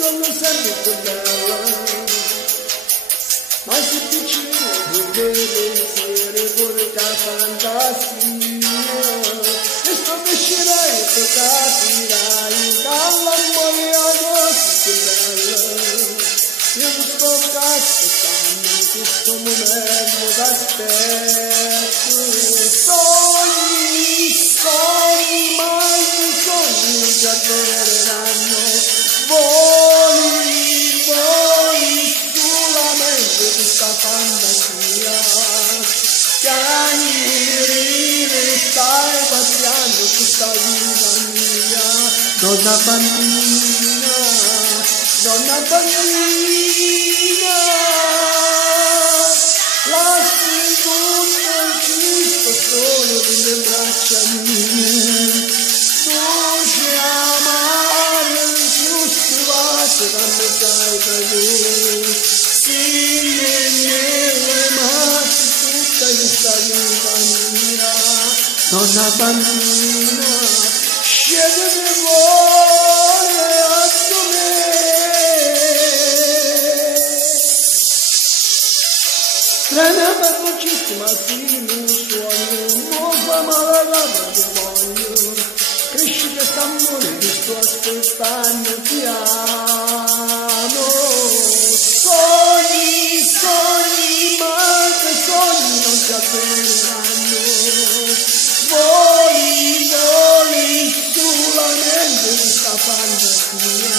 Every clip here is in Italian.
sono sempre più bella, ma se ti ci vede essere porca fantasia, e sto crescerai e capirai dall'amore agosto più bella. Io non sto aspettando questo momento d'aspetto, sogni, sogni, mai i sogni ci avvereranno, voli, voli sulla mente questa fantasia, piani, ride, stai battiando questa vita mia, donna bambina, donna bambina, lasci tutto il Cristo solo nelle braccia mie, dolce amare il giusto bacio da metà da lui, sì, nelle mani tutta questa vita mia, donna bambina, scegli che vuole a me. Strana dolcissima fino suono, mossa malagata di voglio, cresci quest'amore che sto aspettando piano, sogni, sogni, ma che sogni non ti avvereranno, voli, voli sulla mente questa fantasia,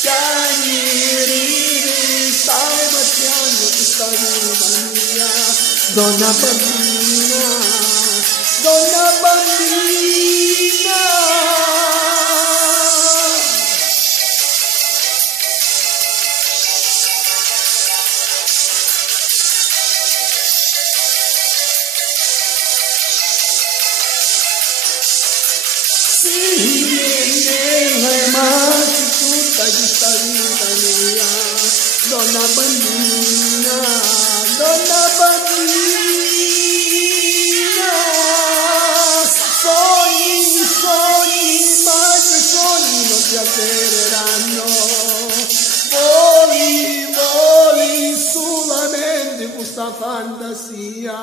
piani, ridi, stai battiando questa vita mia, donna bambina, donna bambina. Sì, nelle mani tutta questa vita mia, donna bambina, donna bambina, sogni, sogni, ma quei sogni non ti avvereranno, voli, voli sulla mente questa fantasia.